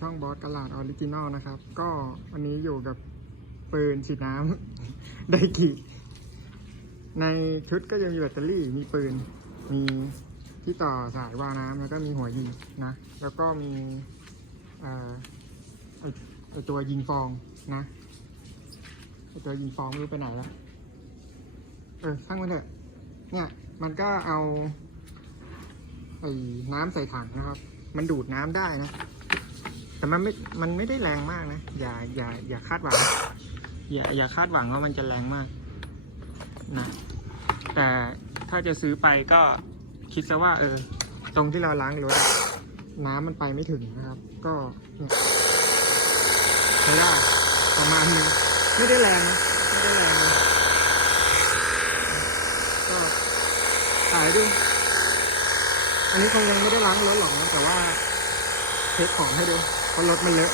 ช่องบอสกระลาดออริจินอลนะครับ ก็วันนี้อยู่กับปืนฉีดน้ำไดกิ ในชุดก็ยังมีแบตเตอรี่มีปืน มีที่ต่อสายวาล์วน้ำแล้วก็มีหัวยิงนะ แล้วก็มีไอไอตัวยิงฟองนะไอตัวยิงฟองไม่รู้ไปไหนแล้วเออช่างมันเถอะเนี่ยมันก็เอาไอ้น้ำใส่ถังนะครับ มันดูดน้ำได้นะ แต่มันไม่ มันไม่ได้แรงมากนะ อย่า อย่า อย่าคาดหวัง อย่า อย่าคาดหวังว่ามันจะแรงมาก นะ แต่ถ้าจะซื้อไปก็คิดซะว่า เออ ตรงที่เราล้างรถน้ำมันไปไม่ถึงนะครับ ก็เนี่ยใช้ได้ประมาณนึงไม่ได้แรงนะไม่ได้แรงก็ขายดู อันนี้คงยังไม่ได้ล้างรถหรอกนะแต่ว่าเช็คของให้ดู เพราะรถมันเลอะ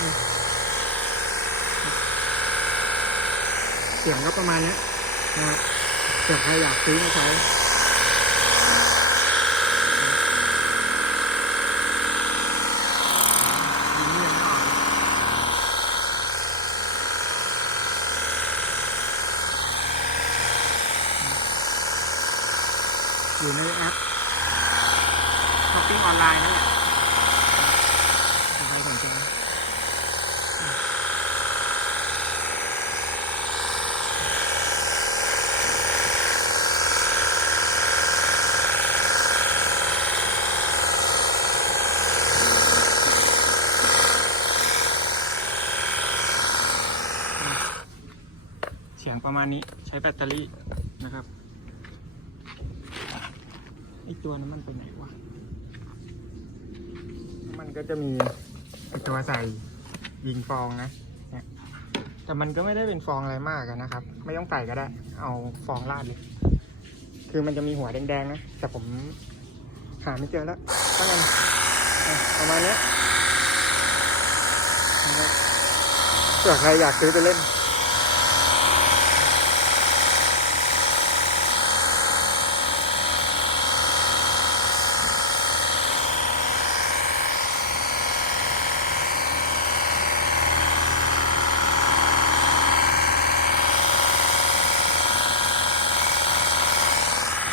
เสียงก็ประมาณนี้นะครับเผื่อใครอยากซื้อมาใช้ยิงเงียบอยู่ในแอปช้อปปิ้งออนไลน์นั่นแหละถ้าใครสนใจ เสียงประมาณนี้ใช้แบตเตอรี่นะครับไอตัวนั้นมันไปไหนวะมันก็จะมีไอตัวใส่ยิงฟองนะเนี่ยแต่มันก็ไม่ได้เป็นฟองอะไรมากนะครับ ไม่ต้องใส่ก็ได้ เอาฟองราดเลย คือมันจะมีหัวแดงๆนะแต่ผมหาไม่เจอแล้วก็งั้นประมาณนี้ยนะครับเผื่อใครอยากซื้อไปเล่น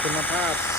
คุณภาพตามราคา